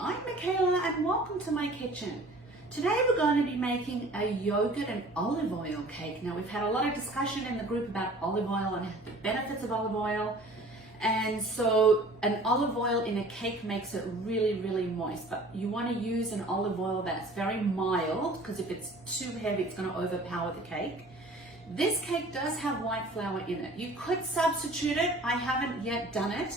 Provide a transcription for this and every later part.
I'm Michaela and welcome to my kitchen. Today we're going to be making a yogurt and olive oil cake. Now we've had a lot of discussion in the group about olive oil and the benefits of olive oil. And so an olive oil in a cake makes it really moist, but you want to use an olive oil that's very mild because if it's too heavy it's going to overpower the cake. This cake does have white flour in it. You could substitute it. I haven't yet done it.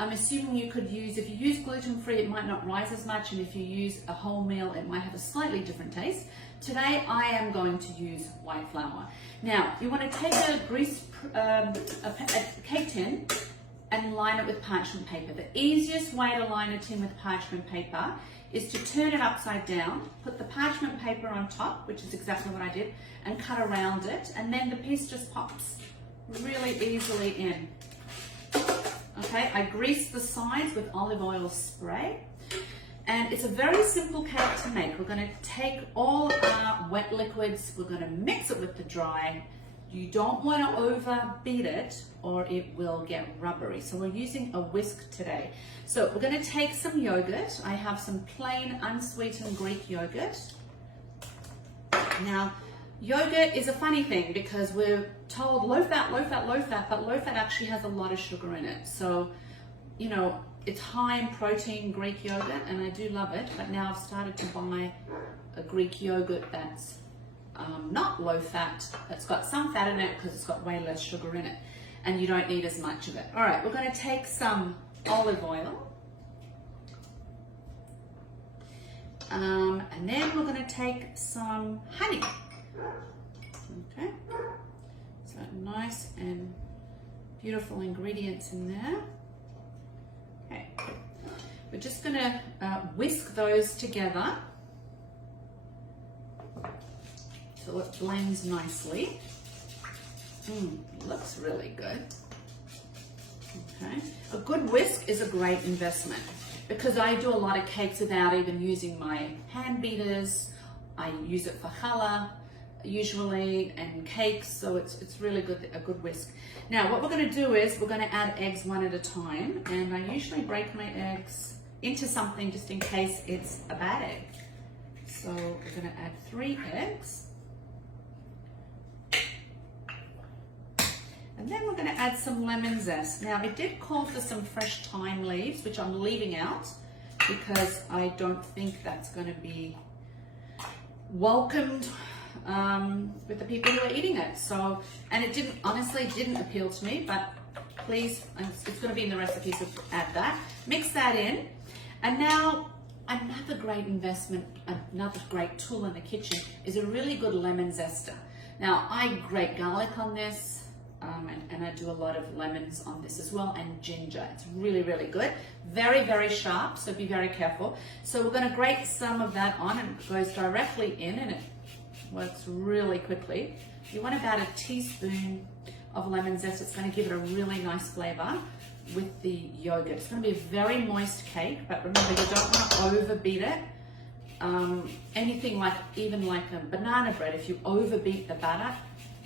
I'm assuming you could use, if you use gluten-free, it might not rise as much, and if you use a wholemeal, it might have a slightly different taste. Today, I am going to use white flour. Now, you want to take a cake tin and line it with parchment paper. The easiest way to line a tin with parchment paper is to turn it upside down, put the parchment paper on top, which is exactly what I did, and cut around it, and then the piece just pops really easily in. Okay, I grease the sides with olive oil spray, and it's a very simple cake to make. We're going to take all our wet liquids, we're going to mix it with the dry. You don't want to overbeat it or it will get rubbery. So we're using a whisk today. So we're going to take some yogurt. I have some plain unsweetened Greek yogurt. Now, yogurt is a funny thing because we're told low fat, but low fat actually has a lot of sugar in it. So, you know, it's high in protein Greek yogurt and I do love it, but now I've started to buy a Greek yogurt that's not low fat. It's got some fat in it because it's got way less sugar in it and you don't need as much of it. All right, we're going to take some olive oil and then we're going to take some honey. Okay, so nice and beautiful ingredients in there. Okay, we're just going to whisk those together so it blends nicely. Looks really good. Okay, a good whisk is a great investment because I do a lot of cakes without even using my hand beaters. I use it for challah usually and cakes, so it's really good, a good whisk. Now what we're going to do is we're going to add eggs one at a time, and I usually break my eggs into something just in case it's a bad egg. So we're going to add 3 eggs. And then we're going to add some lemon zest. Now it did call for some fresh thyme leaves, which I'm leaving out because I don't think that's going to be welcomed with the people who are eating it. So, and it honestly didn't appeal to me, but please, it's going to be in the recipe, so add that. Mix that in. And now another great investment, another great tool in the kitchen is a really good lemon zester. Now I grate garlic on this. And I do a lot of lemons on this as well, and ginger. It's really good. Very sharp, so be very careful. So we're going to grate some of that on, and it goes directly in and it works really quickly. You want about a teaspoon of lemon zest. It's going to give it a really nice flavor with the yogurt. It's going to be a very moist cake, but remember you don't want to overbeat it. Anything like, even like a banana bread, if you overbeat the batter,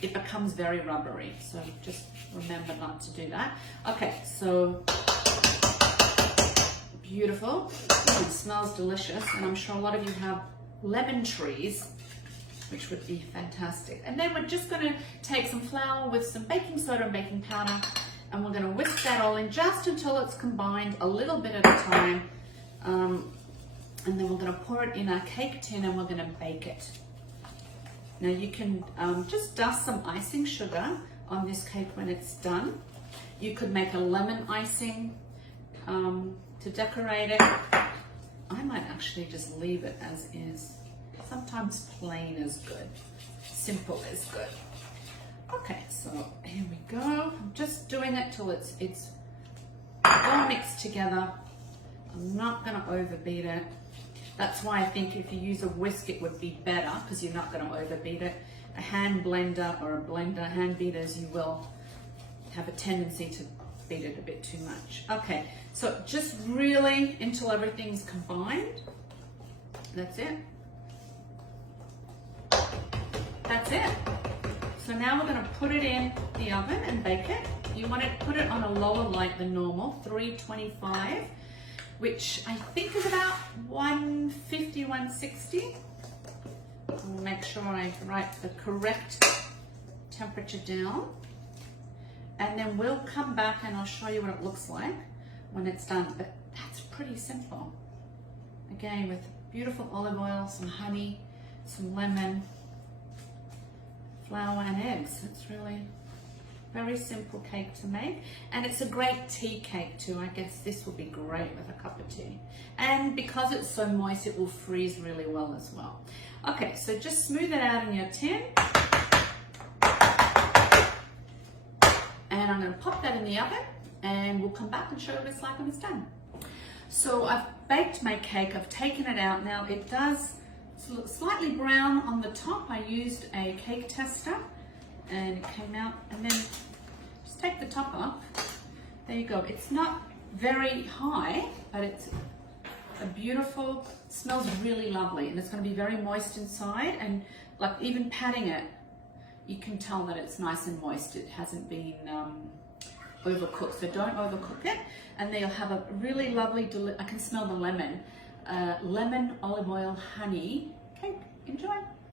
it becomes very rubbery. So just remember not to do that. Okay, so beautiful. It smells delicious, and I'm sure a lot of you have lemon trees, which would be fantastic. And then we're just going to take some flour with some baking soda and baking powder, and we're going to whisk that all in just until it's combined, a little bit at a time. And then we're going to pour it in our cake tin and we're going to bake it. Now you can just dust some icing sugar on this cake when it's done. You could make a lemon icing to decorate it. I might actually just leave it as is. Sometimes plain is good. Simple is good. Okay, so here we go. I'm just doing it till it's all mixed together. I'm not going to overbeat it. That's why I think if you use a whisk it would be better because you're not going to overbeat it. A hand blender or a blender, hand beaters, you will have a tendency to beat it a bit too much. Okay, so just really until everything's combined. That's it. That's it. So now we're going to put it in the oven and bake it. You want to put it on a lower light than normal, 325. which I think is about 150, 160. I'll make sure I write the correct temperature down. And then we'll come back and I'll show you what it looks like when it's done. But that's pretty simple. Again, with beautiful olive oil, some honey, some lemon, flour and eggs. It's really very simple cake to make. And it's a great tea cake too. I guess this will be great with a cup of tea. And because it's so moist, it will freeze really well as well. Okay, so just smooth it out in your tin. And I'm going to pop that in the oven and we'll come back and show you what it's like when it's done. So I've baked my cake, I've taken it out. Now it does look slightly brown on the top. I used a cake tester and it came out, and then just take the top off. There you go. It's not very high, but it's a beautiful, smells really lovely, and it's going to be very moist inside, and like even patting it, you can tell that it's nice and moist. It hasn't been overcooked, so don't overcook it. And then you'll have a really lovely, I can smell the lemon, lemon, olive oil, honey cake. Enjoy.